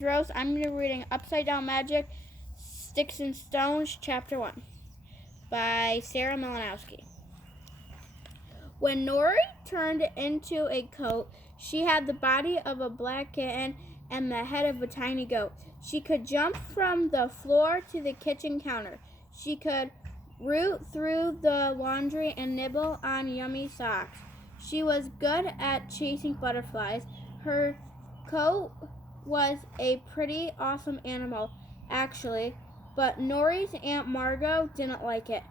Rose. I'm going to be reading Upside Down Magic, Sticks and Stones, Chapter 1 by Sarah Malinowski. When Nori turned into a coat, she had the body of a black kitten and the head of a tiny goat. She could jump from the floor to the kitchen counter. She could root through the laundry and nibble on yummy socks. She was good at chasing butterflies. Her coat was a pretty awesome animal, actually, but Nori's Aunt Margot didn't like it.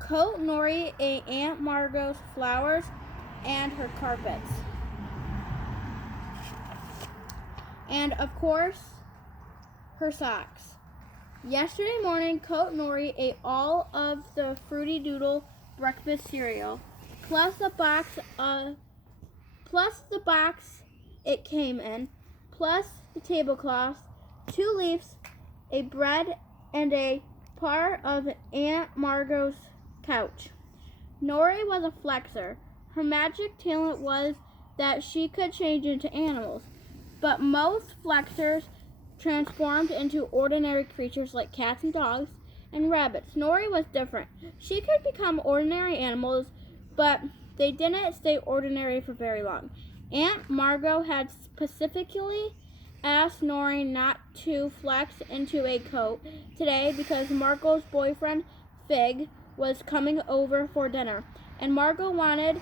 Coat Nori ate Aunt Margot's flowers and her carpets. And, of course, her socks. Yesterday morning, Coat Nori ate all of the Fruity Doodle breakfast cereal, plus the box it came in, plus the tablecloths, 2 leaves, a bread, and a part of Aunt Margot's couch. Nori was a flexer. Her magic talent was that she could change into animals, but most flexers transformed into ordinary creatures like cats and dogs and rabbits. Nori was different. She could become ordinary animals, but they didn't stay ordinary for very long. Aunt Margot had specifically asked Nori not to flex into a coat today because Margot's boyfriend, Fig, was coming over for dinner, and Margot wanted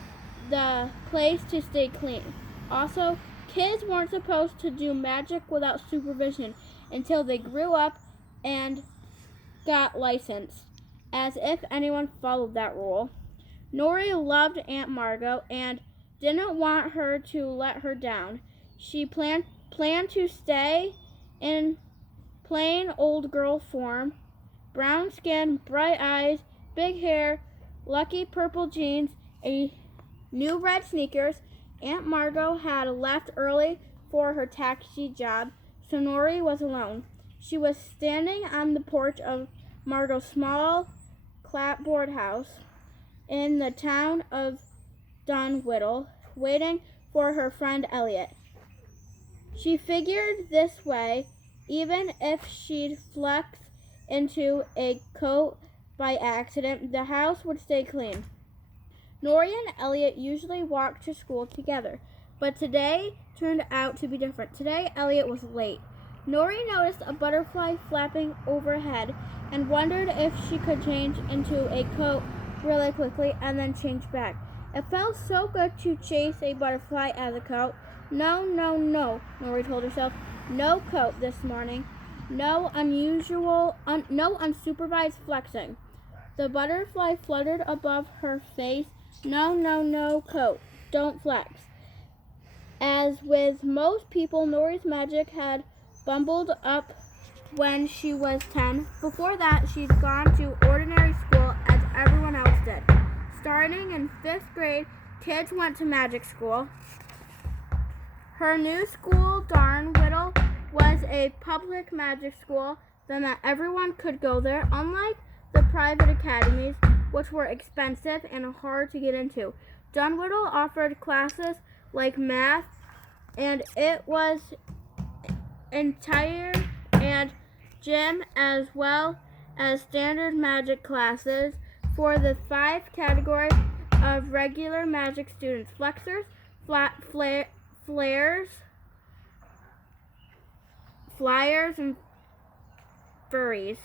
the place to stay clean. Also, kids weren't supposed to do magic without supervision until they grew up and got licensed, as if anyone followed that rule. Nori loved Aunt Margot and didn't want her to let her down. She planned to stay in plain old girl form, brown skin, bright eyes, big hair, lucky purple jeans, a new red sneakers. Aunt Margot had left early for her taxi job, so Nori was alone. She was standing on the porch of Margot's small clapboard house in the town of Dunwhiddle, waiting for her friend Elliot. She figured this way, even if she'd flex into a coat by accident, the house would stay clean. Nori and Elliot usually walked to school together, but today turned out to be different. Today, Elliot was late. Nori noticed a butterfly flapping overhead and wondered if she could change into a coat really quickly and then change back. It felt so good to chase a butterfly as a coat. No, Nori told herself. No coat this morning. No unsupervised flexing. The butterfly fluttered above her face. No, coat. Don't flex. As with most people, Nori's magic had bumbled up when she was 10. Before that, she'd gone to ordinary school as everyone else did. Starting in 5th grade, kids went to magic school. Her new school, Dunwhiddle, was a public magic school that meant everyone could go there, unlike the private academies, which were expensive and hard to get into. Dunwhiddle offered classes like math, and it was entire and gym, as well as standard magic classes for the 5 categories of regular magic students: flexers, flyers, and furries,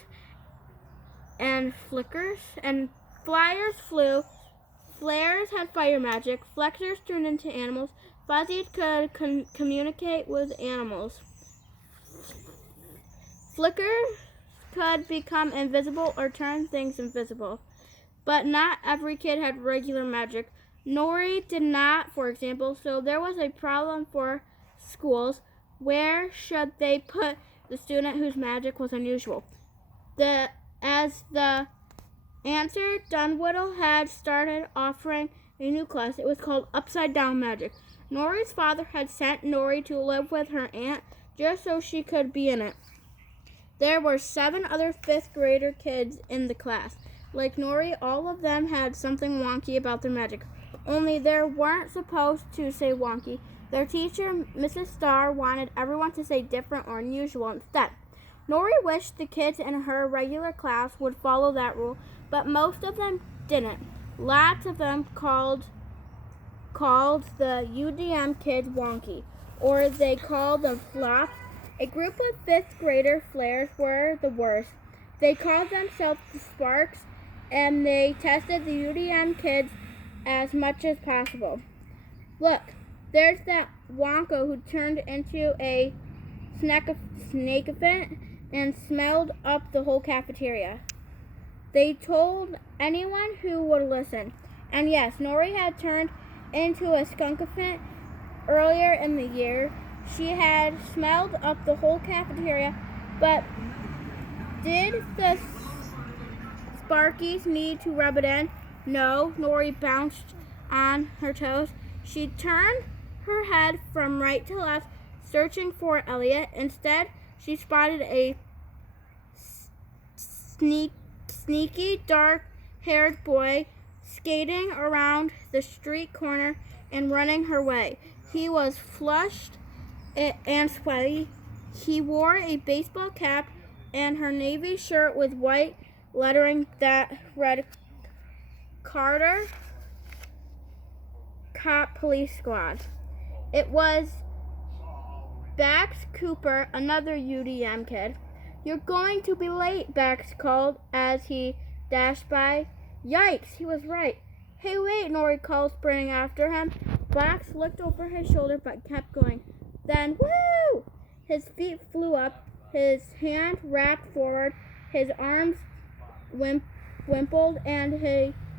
and flickers. And flyers flew, flares had fire magic, flexers turned into animals, fuzzies could communicate with animals, flickers could become invisible or turn things invisible. But not every kid had regular magic. Nori did not, for example, so there was a problem for schools. Where should they put the student whose magic was unusual? As the answer, Dunwhiddle had started offering a new class. It was called Upside Down Magic. Nori's father had sent Nori to live with her aunt just so she could be in it. There were 7 other 5th grader kids in the class. Like Nori, all of them had something wonky about their magic. Only they weren't supposed to say wonky. Their teacher, Mrs. Starr, wanted everyone to say different or unusual instead. Nori wished the kids in her regular class would follow that rule, but most of them didn't. Lots of them called the UDM kids wonky, or they called them flops. A group of 5th grader flares were the worst. They called themselves the Sparks, and they tested the UDM kids as much as possible. Look, there's that Wonko who turned into a snakeophant and smelled up the whole cafeteria. They told anyone who would listen. And yes, Nori had turned into a skunkophant earlier in the year. She had smelled up the whole cafeteria, but did the Sparkies need to rub it in? No, Nori bounced on her toes. She turned her head from right to left, searching for Elliot. Instead, she spotted a sneaky, dark-haired boy skating around the street corner and running her way. He was flushed and sweaty. He wore a baseball cap and her navy shirt with white lettering that read Carter Cop Police Squad. It was Bax Cooper, another UDM kid. You're going to be late, Bax called as he dashed by. Yikes, he was right. Hey, wait, Nori called, sprinting after him. Bax looked over his shoulder but kept going. Then, woo! His feet flew up, his hand wrapped forward, his arms wimpled, and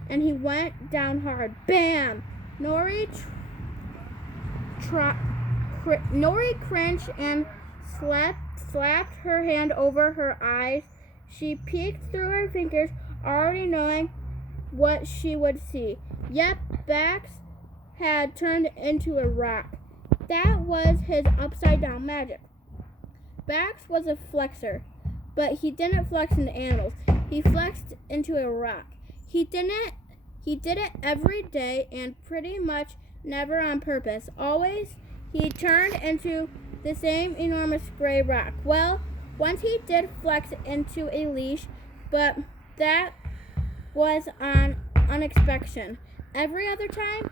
he went down hard. Bam! Nori cringed and slapped her hand over her eyes. She peeked through her fingers, already knowing what she would see. Yep, Bax had turned into a rock. That was his upside-down magic. Bax was a flexor, but he didn't flex into animals. He flexed into a rock. He did it every day and pretty much never on purpose. Always he turned into the same enormous gray rock. Well, once he did flex into a leash, but that was on unexpected. Every other time,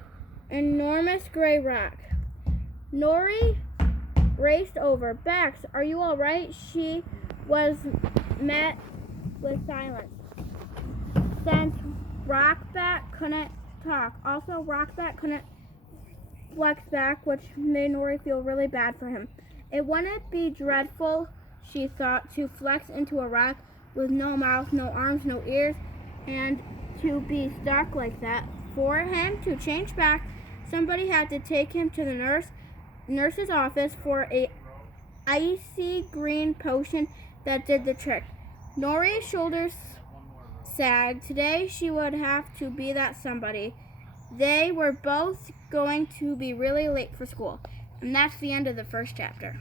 enormous gray rock. Nori raced over. Bax, are you all right? She was met with silence. Since Rockbat couldn't talk. Also, Rockbat couldn't flex back, which made Nori feel really bad for him. It wouldn't be dreadful, she thought, to flex into a rock with no mouth, no arms, no ears, and to be stuck like that. For him to change back, somebody had to take him to the nurse's office for a icy green potion that did the trick. Nori's shoulders sagged. Today she would have to be that somebody. They were both going to be really late for school. And that's the end of the first chapter.